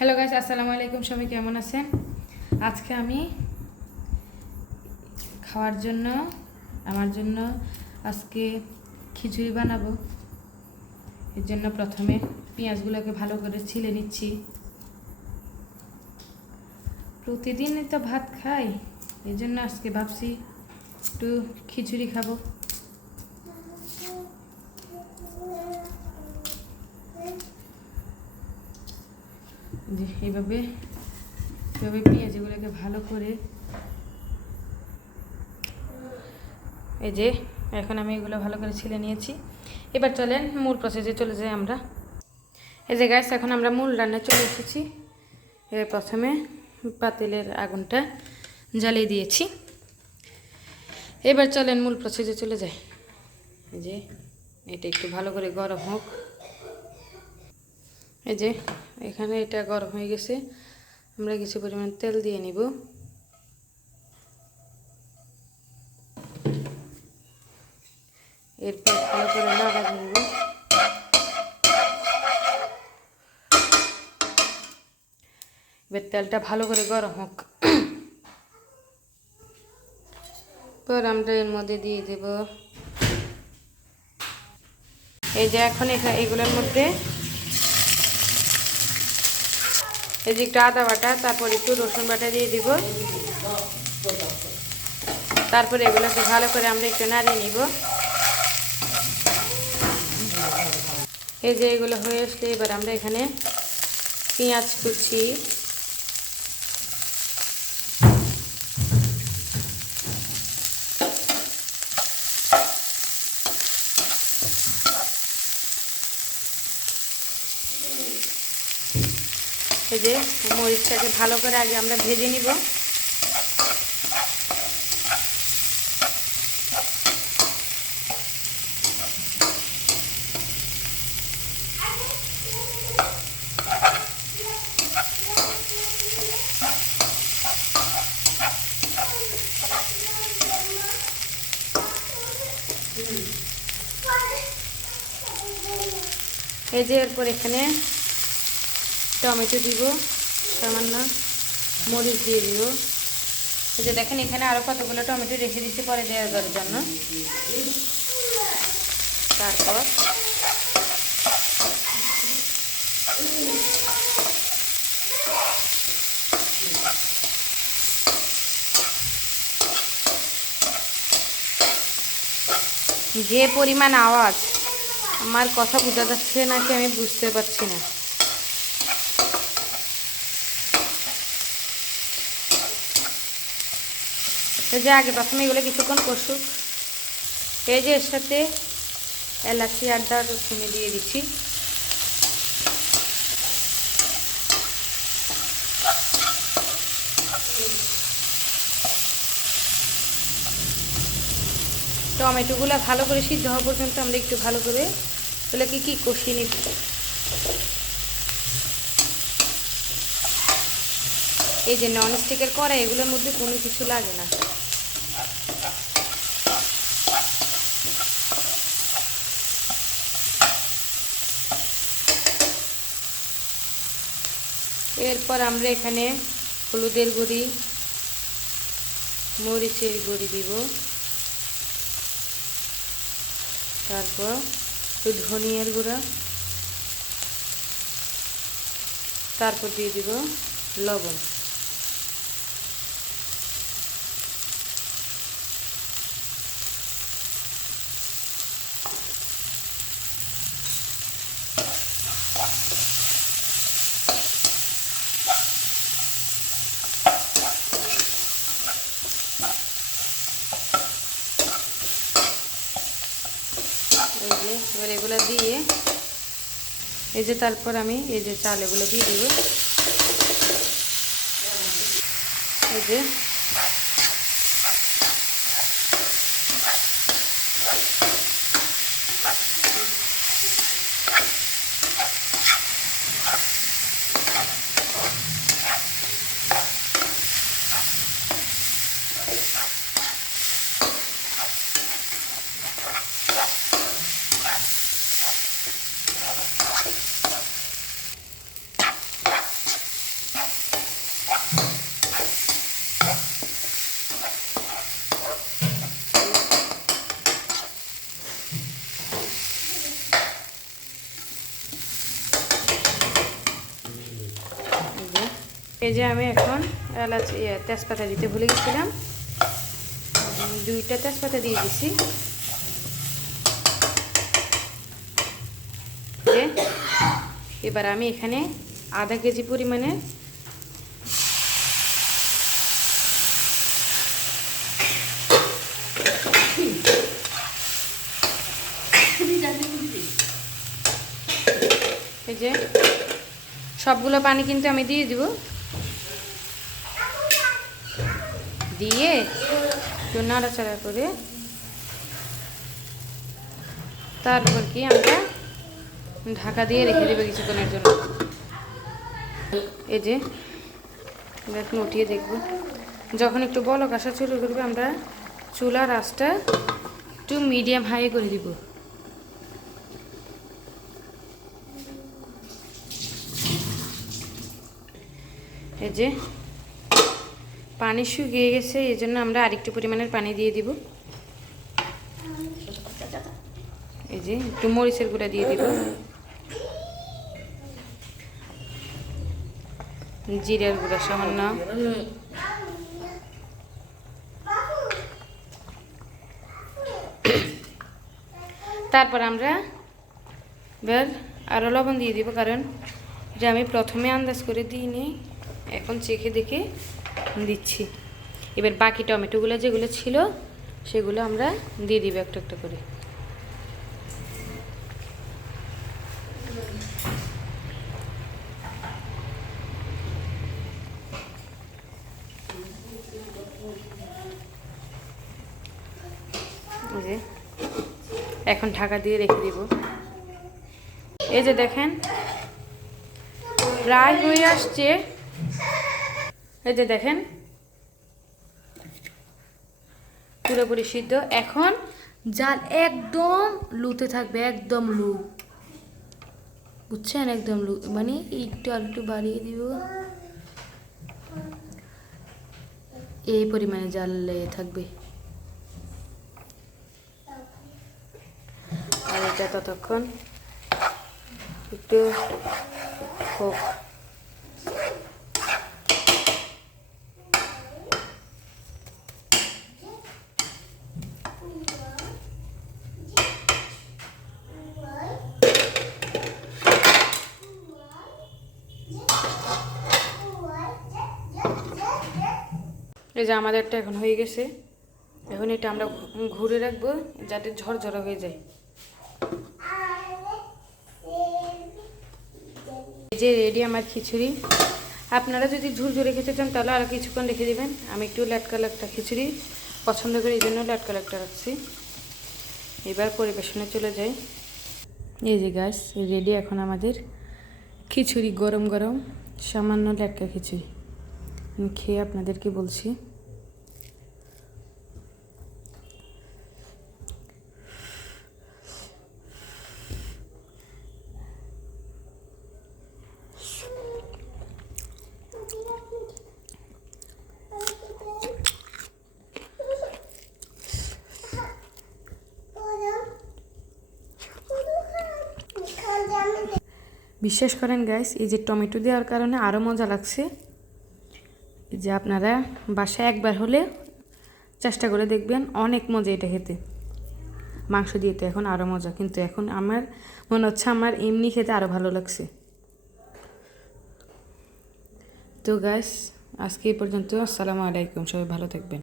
Hello guys আসসালামু আলাইকুম, সবাই কেমন আছেন? আজকে আমি খাওয়ার জন্য, আমার জন্য আজকে খিচুড়ি বানাবো। এর জন্য প্রথমে পেঁয়াজগুলোকে ভালো করে ছিলে নিচ্ছি। প্রতিদিনই তো ভাত খাই এই জন্য আজকে ভাবছি একটু খিচুড়ি খাব। এইভাবে এইভাবে পেঁয়াজগুলোকে ভালো করে এই যে, এখন আমি এগুলো ভালো করে ছিলে নিয়েছি। এবার চলেন মূল প্রসেসে চলে যাই আমরা। এই যে গ্যাস এখন আমরা মূল রান্না চলে এসেছি। এবার প্রথমে পাতিলের আগুনটা জ্বালিয়ে দিয়েছি। এবার চলেন মূল প্রসেসে চলে যাই। যে, এটা একটু ভালো করে গরম হোক। এই যে, এখানে এটা গরম হয়ে গেছে। আমরা কিছু পরিমাণ তেল দিয়ে নিব। এরপর ভালো করে নাড়া দিব এবার তেলটা ভালো করে গরম হোক। পর আমরা এর মধ্যে দিয়ে দেব। এই যে, এখানে এগুলোর মধ্যে এই যে একটু আদা বাটা, তারপর একটু রসুন বাটা দিয়ে দিব। তারপরে এগুলোকে ভালো করে আমরা একটু নাড়িয়ে নিব। এই যে এগুলো হয়ে আসলে এবার আমরা এখানে পেঁয়াজ কুচি যে মরিচটাকে ভালো করে আগে আমরা ভেজে নিব। এই যে এরপর এখানে টমেটো দিব, সামান্য মরিচ দিয়ে দিব। যে দেখেন, এখানে আরও কতগুলো টমেটো রেখে দিচ্ছি পরে দেওয়ার জন্য। তারপর যে পরিমাণ আওয়াজ, আমার কথা বোঝা যাচ্ছে নাকি আমি বুঝতে পারছি না। যে আগে প্রথমে এগুলো কিছুক্ষণ কষুক। এই যে এর সাথে এলাচি আড্ডা দারুচিনি দিয়ে দিচ্ছি। টমেটোগুলো ভালো করে সিদ্ধ হওয়া পর্যন্ত আমরা একটু ভালো করে এগুলোকে কি কষিয়ে নিব? এই যে নন স্টিকের কড়াই এগুলোর মধ্যে কোনো কিছু লাগে না। এরপর আমরা এখানে হলুদের গুঁড়ি, মরিচের গুঁড়ি দিব। তারপর ধনিয়ার গুঁড়া। তারপর দিয়ে দিব লবণ। এই যে, এবার এগুলো দিয়ে, এই যে তারপর আমি এই যে চাল এগুলো দিয়ে দেবো। এই যে এই যে আমি এখন এলাচ তেজপাতা দিতে ভুলে গেছিলাম। দুইটা তেজপাতা দিয়ে দিছি। এবার আমি এখানে আধা কেজি পরিমাণে এই যে, সবগুলো পানি কিন্তু আমি দিয়ে দিব। দিয়ে একটু নাড়াচাড়া করে তারপর কি আমরা ঢাকা দিয়ে রেখে দেবে কিছুক্ষণের জন্য। এই যে, এবার উঠিয়ে দেখব। যখন একটু বলক আসা শুরু করবে, আমরা চুলার আঁচটা একটু মিডিয়াম হাই করে দিব। এই যে পানি শুকিয়ে গেছে এই জন্য আমরা আরেকটু পরিমাণের পানি দিয়ে দিব। এই যে একটু মরিচের গুঁড়া দিয়ে দিব। জিরার গুঁড়া সামান্য। তারপর আমরা এবার আরও লবণ দিয়ে দিব, কারণ এটা আমি প্রথমে আন্দাজ করে দিইনি, এখন চেখে দেখে দিচ্ছি। এবার বাকি টমেটোগুলো যেগুলো ছিল, সেগুলো আমরা দিয়ে দিব একটা একটা করে। এখন ঢাকা দিয়ে রেখে দিব। এই যে দেখেন, প্রায় হয়ে আসছে এই যে দেখেন। পুরোপুরি সিদ্ধ। এখন জাল একদম লুতে থাকবে, একদম লু। বুঝছেন? একদম লু। মানে একটু আর একটু বাড়িয়ে দিব। এই পরিমাণে জাল থাকবে। আর এটা ততক্ষণ একটু হোক। এই যে আমাদেরটা এখন হয়ে গেছে। এখন এটা আমরা ঘুরে রাখব যাতে ঝরঝরা হয়ে যায়। এই যে রেডি আমার খিচুড়ি। আপনারা যদি ঝুরঝুরে খেতে চান তাহলে আরও কিছুক্ষণ রেখে দেবেন। আমি একটু ল্যাটকা ল্যাটকা খিচুড়ি পছন্দ করি, এই জন্য ল্যাটকা ল্যাটকা রাখছি। এবার পরিবেশনে চলে যাই। এই যে গাছ রেডি এখন আমাদের খিচুড়ি গরম গরম সামান্য ল্যাটকা খিচুড়ি। খেয়ে আপনাদেরকে বলছি। বিশ্বাস করেন গাইস এই যে টমেটো দেওয়ার কারণে আরও মজা লাগছে। যে আপনারা বাসায় একবার হলে চেষ্টা করে দেখবেন, অনেক মজা এটা খেতে। মাংস দিয়ে তো এখন আরও মজা, কিন্তু এখন আমার মনে হচ্ছে আমার এমনি খেতে আরও ভালো লাগছে। তো গাইস আজকে এই পর্যন্ত, আসসালামু আলাইকুম, সবাই ভালো থাকবেন।